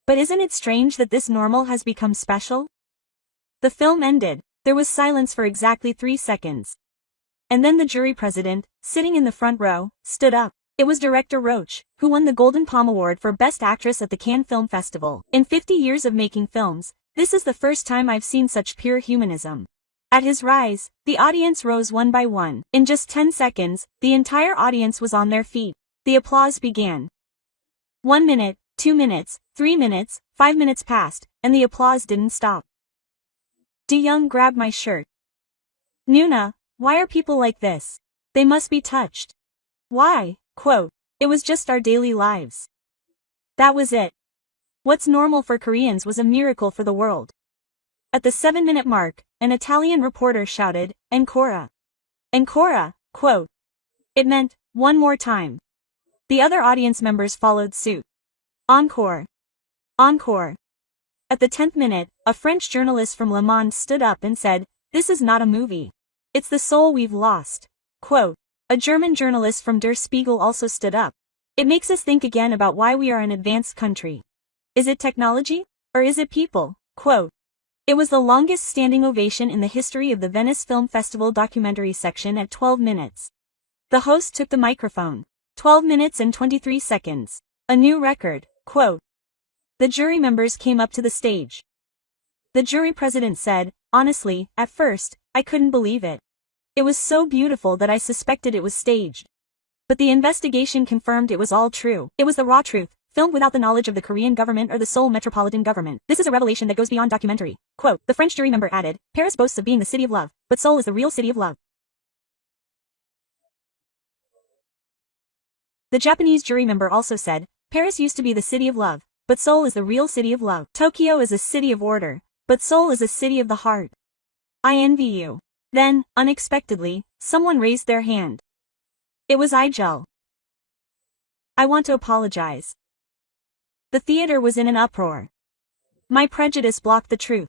But isn't it strange that this normal has become special? The film ended. There was silence for exactly 3 seconds. And then the jury president, sitting in the front row, stood up. It was director Roach, who won the Golden Palm Award for Best Actress at the Cannes Film Festival. In 50 years of making films, this is the first time I've seen such pure humanism. At his rise, the audience rose one by one. In just 10 seconds, the entire audience was on their feet. The applause began. 1 minute, 2 minutes, 3 minutes, 5 minutes passed, and the applause didn't stop. Do Young grabbed my shirt. "Nuna, why are people like this? They must be touched." "Why?" Quote. It was just our daily lives. That was it. What's normal for Koreans was a miracle for the world. At the 7-minute mark, an Italian reporter shouted, "Ancora." "Ancora," quote. It meant, "one more time." The other audience members followed suit. "Encore. Encore." At the 10th minute, a French journalist from Le Monde stood up and said, "This is not a movie. It's the soul we've lost." Quote. A German journalist from Der Spiegel also stood up. It makes us think again about why we are an advanced country. Is it technology? Or is it people? Quote. It was the longest standing ovation in the history of the Venice Film Festival documentary section at 12 minutes. The host took the microphone. 12 minutes and 23 seconds. A new record. Quote. The jury members came up to the stage. The jury president said, "Honestly, at first, I couldn't believe it. It was so beautiful that I suspected it was staged. But the investigation confirmed it was all true. It was the raw truth, filmed without the knowledge of the Korean government or the Seoul metropolitan government. This is a revelation that goes beyond documentary." Quote. The French jury member added, "Paris boasts of being the city of love, but Seoul is the real city of love." The Japanese jury member also said, Paris used to be the city of love, but Seoul is the real city of love. Tokyo is a city of order, but Seoul is a city of the heart. I envy you. Then, unexpectedly, someone raised their hand. It was Igel. I want to apologize. The theater was in an uproar. My prejudice blocked the truth.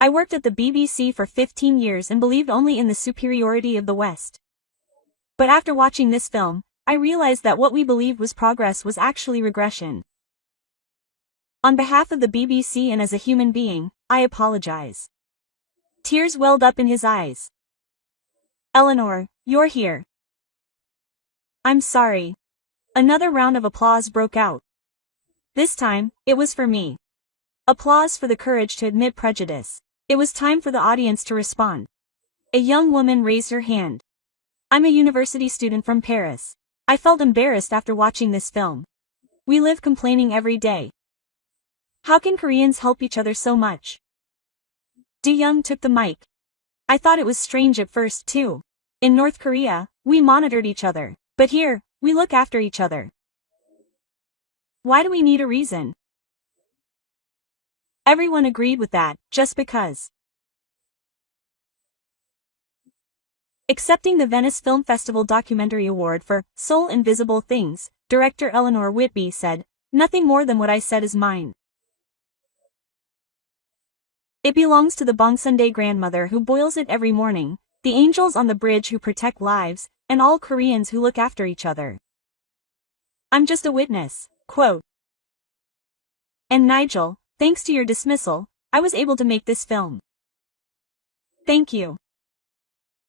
I worked at the BBC for 15 years and believed only in the superiority of the West. But after watching this film, I realized that what we believed was progress was actually regression. On behalf of the BBC and as a human being, I apologize. Tears welled up in his eyes. Eleanor, you're here. I'm sorry. Another round of applause broke out. This time, it was for me. Applause for the courage to admit prejudice. It was time for the audience to respond. A young woman raised her hand. I'm a university student from Paris. I felt embarrassed after watching this film. We live complaining every day. How can Koreans help each other so much? Do-young took the mic. I thought it was strange at first too. In North Korea, we monitored each other, but here, we look after each other. Why do we need a reason? Everyone agreed with that, just because. Accepting the Venice Film Festival Documentary Award for Seoul Invisible Things, director Eleanor Whitby said, "Nothing more than what I said is mine. It belongs to the Bongsundae grandmother who boils it every morning, the angels on the bridge who protect lives, and all Koreans who look after each other. I'm just a witness." Quote. And Nigel, thanks to your dismissal, I was able to make this film. Thank you.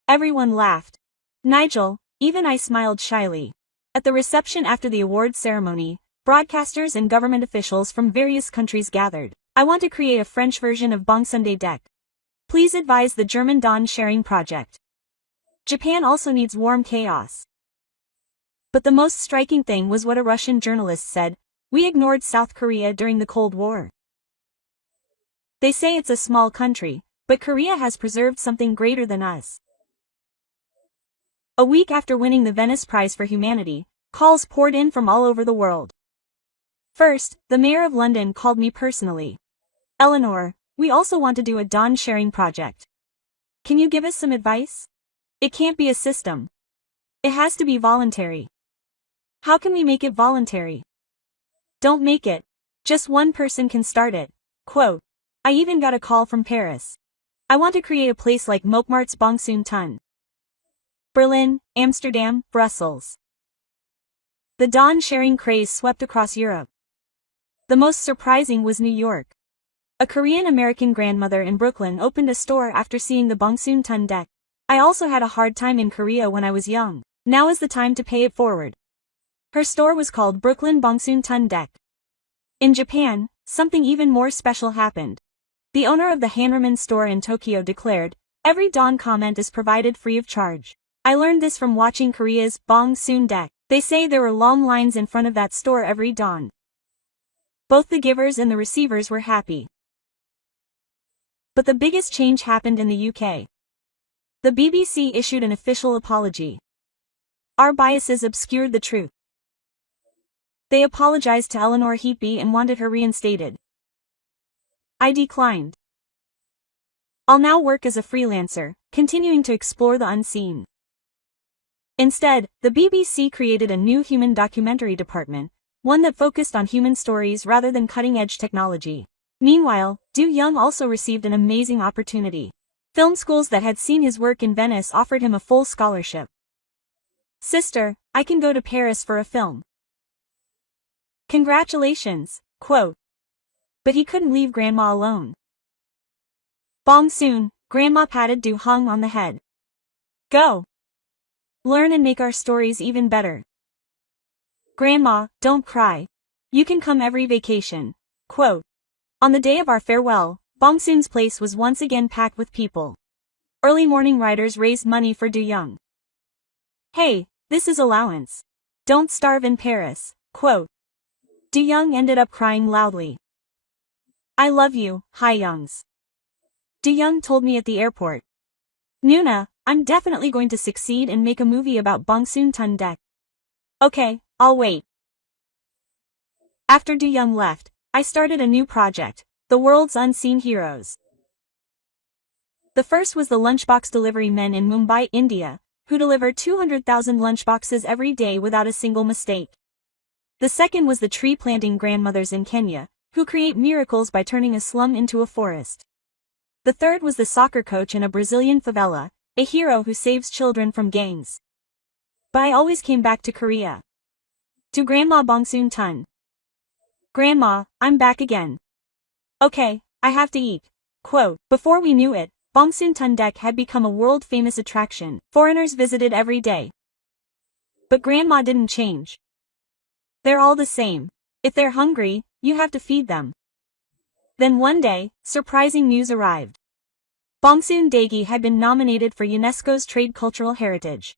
Everyone laughed. Nigel, even I smiled shyly. At the reception after the awards ceremony, broadcasters and government officials from various countries gathered. I want to create a French version of Bongsundae Deck. Please advise the German Dawn Sharing Project. Japan also needs warm chaos. But the most striking thing was what a Russian journalist said: we ignored South Korea during the Cold War. They say it's a small country, but Korea has preserved something greater than us. A week after winning the Venice Prize for Humanity, calls poured in from all over the world. First, the mayor of London called me personally. Eleanor, we also want to do a dawn sharing project. Can you give us some advice? It can't be a system. It has to be voluntary. How can we make it voluntary? Don't make it. Just one person can start it. Quote. I even got a call from Paris. I want to create a place like Mokmart's Bongsun Tun. Berlin, Amsterdam, Brussels. The dawn sharing craze swept across Europe. The most surprising was New York. A Korean-American grandmother in Brooklyn opened a store after seeing the Bongsun Tun deck. I also had a hard time in Korea when I was young. Now is the time to pay it forward. Her store was called Brooklyn Bongsun Tun Deck. In Japan, something even more special happened. The owner of the Hanraman store in Tokyo declared, every dawn comment is provided free of charge. I learned this from watching Korea's Bongsun Deck. They say there were long lines in front of that store every dawn. Both the givers and the receivers were happy. But the biggest change happened in the UK. The BBC issued an official apology. Our biases obscured the truth. They apologized to Eleanor Whitby and wanted her reinstated. I declined. I'll now work as a freelancer, continuing to explore the unseen. Instead, the BBC created a new human documentary department, one that focused on human stories rather than cutting-edge technology. Meanwhile, Do-young also received an amazing opportunity. Film schools that had seen his work in Venice offered him a full scholarship. Sister, I can go to Paris for a film. Congratulations, quote. But he couldn't leave Grandma alone. Bong-soon, Grandma patted Do-hung on the head. Go. Learn and make our stories even better. Grandma, don't cry. You can come every vacation. Quote. On the day of our farewell, Bong-soon's place was once again packed with people. Early morning riders raised money for Do-young. Hey, this is allowance. Don't starve in Paris. Quote. Do-young ended up crying loudly. I love you, Hi-youngs. Do-young told me at the airport. Nuna, I'm definitely going to succeed and make a movie about Bongsun Tun Deck. Okay, I'll wait. After Du Young left, I started a new project, The World's Unseen Heroes. The first was the lunchbox delivery men in Mumbai, India, who deliver 200,000 lunchboxes every day without a single mistake. The second was the tree-planting grandmothers in Kenya, who create miracles by turning a slum into a forest. The third was the soccer coach in a Brazilian favela, a hero who saves children from gangs. But I always came back to Korea. To Grandma Bongsoon Tun. Grandma, I'm back again. Okay, I have to eat. Quote, before we knew it, Bongsoon Tun Dek had become a world-famous attraction. Foreigners visited every day. But Grandma didn't change. They're all the same. If they're hungry, you have to feed them. Then one day, surprising news arrived. Bongsoon Daegi had been nominated for UNESCO's Trade Cultural Heritage.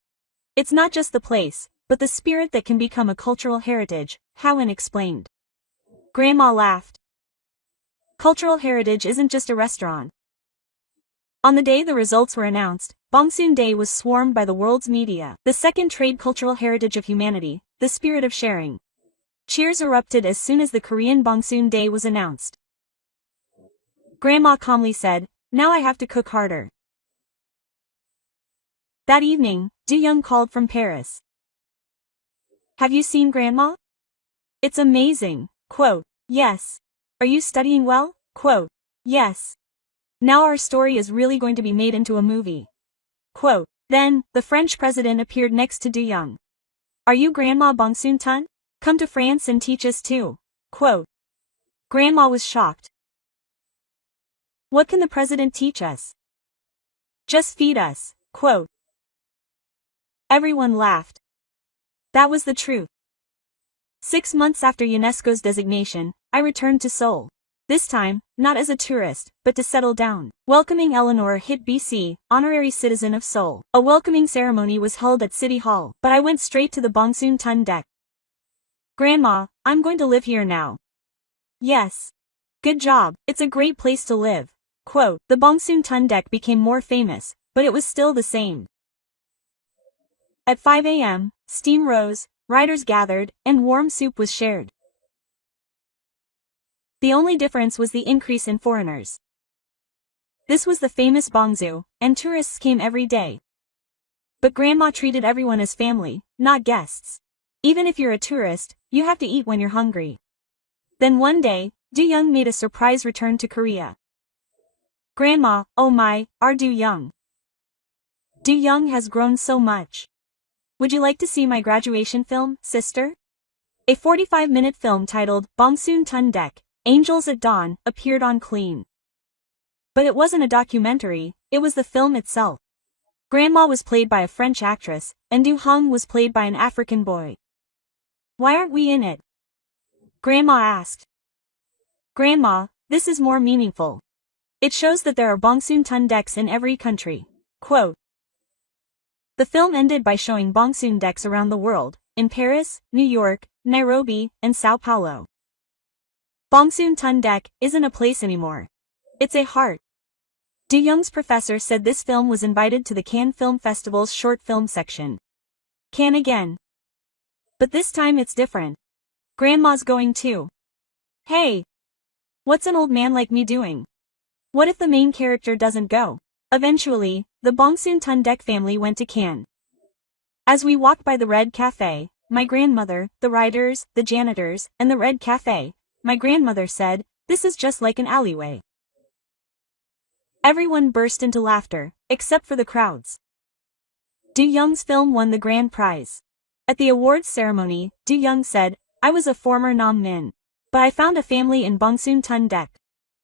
It's not just the place, but the spirit that can become a cultural heritage, Howen explained. Grandma laughed. Cultural heritage isn't just a restaurant. On the day the results were announced, Bongsoon Day was swarmed by the world's media. The second trade cultural heritage of humanity, the spirit of sharing. Cheers erupted as soon as the Korean Bongsoon Day was announced. Grandma calmly said, now I have to cook harder. That evening, Du Young called from Paris. Have you seen Grandma? It's amazing. Quote, yes. Are you studying well? Quote, yes. Now our story is really going to be made into a movie. Quote, then, the French president appeared next to Du Young. Are you Grandma Bongsoon Tun? Come to France and teach us too. Quote. Grandma was shocked. What can the president teach us? Just feed us. Quote. Everyone laughed. That was the truth. 6 months after UNESCO's designation, I returned to Seoul. This time, not as a tourist, but to settle down. Welcoming Eleanor Hit BC, honorary citizen of Seoul. A welcoming ceremony was held at City Hall, but I went straight to the Bongsoon Tun Dek. Grandma, I'm going to live here now. Yes. Good job, it's a great place to live. Quote, the Bongsoon Tun Dek became more famous, but it was still the same. At 5 a.m., steam rose, riders gathered, and warm soup was shared. The only difference was the increase in foreigners. This was the famous Bongsu, and tourists came every day. But Grandma treated everyone as family, not guests. Even if you're a tourist, you have to eat when you're hungry. Then one day, Du Young made a surprise return to Korea. Grandma, oh my, our Du Young. Du Young has grown so much. Would you like to see my graduation film, sister? A 45-minute film titled Bongsoon Tun Dek, Angels at Dawn, appeared on Clean. But it wasn't a documentary, it was the film itself. Grandma was played by a French actress, and Du Hung was played by an African boy. Why aren't we in it? Grandma asked. Grandma, this is more meaningful. It shows that there are Bongsoon Tun Deks in every country. Quote. The film ended by showing Bongsoon Deks around the world, in Paris, New York, Nairobi, and Sao Paulo. Bongsoon Tun Dek isn't a place anymore. It's a heart. Du Young's professor said this film was invited to the Cannes Film Festival's short film section. Cannes again. But this time it's different. Grandma's going too. Hey! What's an old man like me doing? What if the main character doesn't go? Eventually, the Bongsoon Tun Dek family went to Cannes. As we walked by the Red Cafe, my grandmother, the writers, the janitors, and the Red Cafe, my grandmother said, this is just like an alleyway. Everyone burst into laughter, except for the crowds. Du Young's film won the grand prize. At the awards ceremony, Du Young said, I was a former Nam Min. But I found a family in Bongsoon Tun Dek.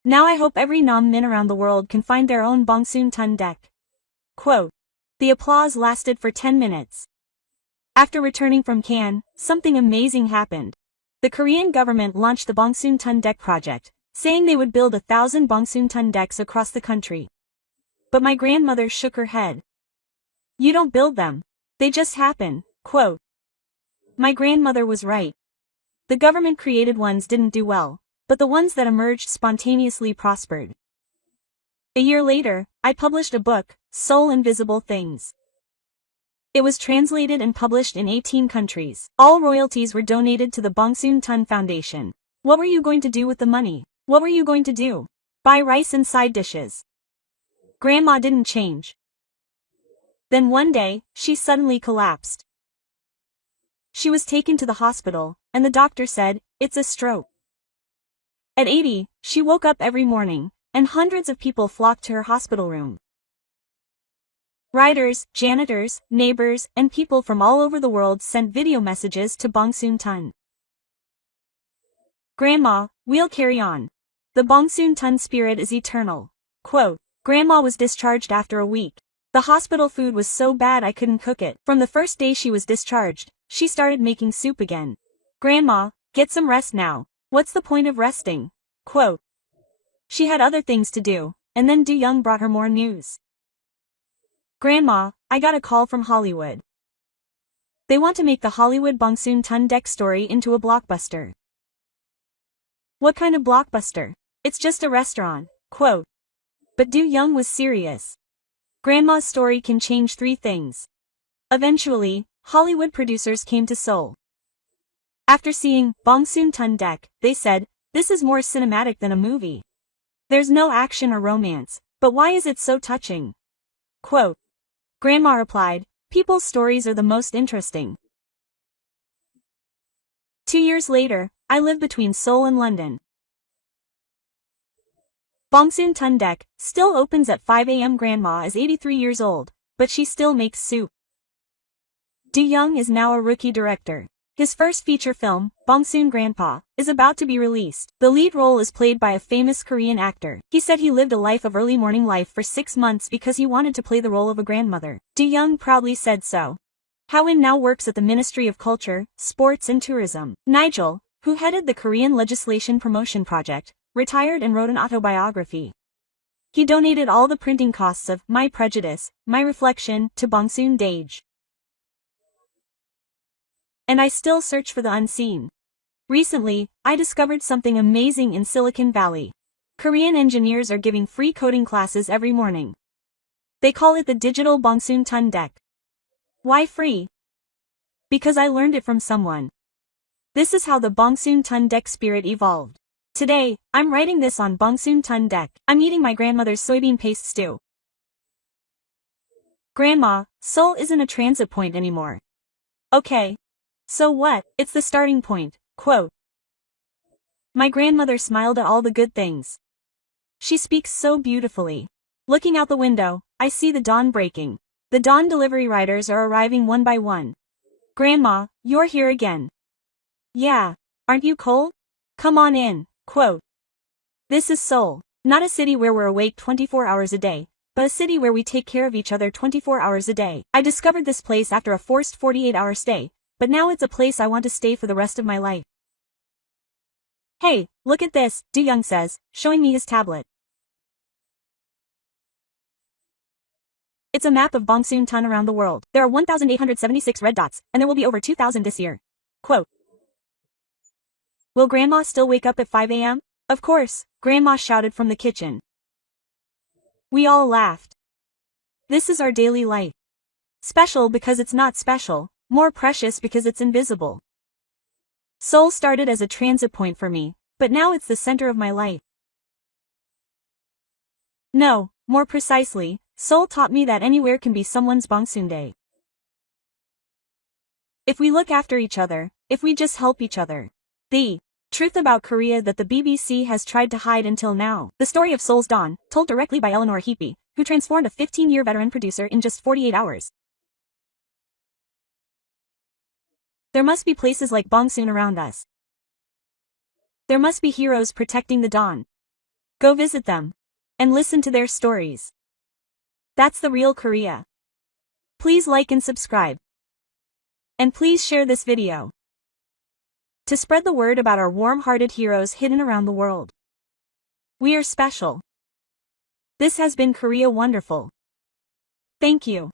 Now I hope every Nam Min around the world can find their own Bongsoon Tun Dek. Quote. The applause lasted for 10 minutes. After returning from Cannes, something amazing happened. The Korean government launched the Bongsoon Tun Dek project, saying they would build 1,000 Bongsoon Tun Deks across the country. But my grandmother shook her head. You don't build them. They just happen. Quote. My grandmother was right. The government created ones didn't do well, but the ones that emerged spontaneously prospered. A year later, I published a book, Soul Invisible Things. It was translated and published in 18 countries. All royalties were donated to the Bongsoon Tun Foundation. What were you going to do with the money? What were you going to do? Buy rice and side dishes. Grandma didn't change. Then one day, she suddenly collapsed. She was taken to the hospital, and the doctor said, "It's a stroke." At 80, she woke up every morning, and hundreds of people flocked to her hospital room. Writers, janitors, neighbors, and people from all over the world sent video messages to Bongsoon Tun. "Grandma, we'll carry on. The Bongsoon Tun spirit is eternal." Quote, "Grandma was discharged after a week. The hospital food was so bad I couldn't cook it. From the first day she was discharged, she started making soup again. Grandma, get some rest now. What's the point of resting?" Quote, "She had other things to do, and then Du Young brought her more news. Grandma, I got a call from Hollywood. They want to make the Hollywood Bongsoon Tun Dek story into a blockbuster." "What kind of blockbuster? It's just a restaurant." Quote, "But Du Young was serious. Grandma's story can change 3 things. Eventually, Hollywood producers came to Seoul. After seeing Bongsoon Tun Dek, they said, this is more cinematic than a movie. There's no action or romance, but why is it so touching?" Quote, Grandma replied, "People's stories are the most interesting." 2 years later, I live between Seoul and London. Bongsoon Tun Dek still opens at 5 a.m. Grandma is 83 years old, but she still makes soup. Du Young is now a rookie director. His first feature film, Bongsoon Grandpa, is about to be released. The lead role is played by a famous Korean actor. He said he lived a life of early morning life for 6 months because he wanted to play the role of a grandmother. Du Young proudly said so. Hwan now works at the Ministry of Culture, Sports and Tourism. Nigel, who headed the Korean legislation promotion project, retired and wrote an autobiography. He donated all the printing costs of My Prejudice, My Reflection to Bongsoon Dage. And I still search for the unseen. Recently, I discovered something amazing in Silicon Valley. Korean engineers are giving free coding classes every morning. They call it the digital Bongsoon Tun Dek. Why free? Because I learned it from someone. This is how the Bongsoon Tun Dek spirit evolved. Today, I'm writing this on Bongsoon Tun Dek. I'm eating my grandmother's soybean paste stew. Grandma, Seoul isn't a transit point anymore. Okay. So what? It's the starting point. Quote, my grandmother smiled at all the good things. She speaks so beautifully. Looking out the window, I see the dawn breaking. The dawn delivery riders are arriving one by one. Grandma, you're here again. Yeah. Aren't you cold? Come on in. Quote, this is Seoul. Not a city where we're awake 24 hours a day, but a city where we take care of each other 24 hours a day. I discovered this place after a forced 48-hour stay, but now it's a place I want to stay for the rest of my life. Hey, look at this, Du Young says, showing me his tablet. It's a map of Bongsoon Tun around the world. There are 1,876 red dots, and there will be over 2,000 this year. Quote, will Grandma still wake up at 5 a.m.? Of course, Grandma shouted from the kitchen. We all laughed. This is our daily life. Special because it's not special, more precious because it's invisible. Seoul started as a transit point for me, but now it's the center of my life. No, more precisely, Seoul taught me that anywhere can be someone's Bongsoon Day. If we look after each other, if we just help each other. The truth about Korea that the BBC has tried to hide until now. The story of Seoul's dawn, told directly by Eleanor Heapy, who transformed a 15-year veteran producer in just 48 hours. There must be places like Bongsoon around us. There must be heroes protecting the dawn. Go visit them. And listen to their stories. That's the real Korea. Please like and subscribe. And please share this video. To spread the word about our warm-hearted heroes hidden around the world. We are special. This has been Korea Wonderful. Thank you.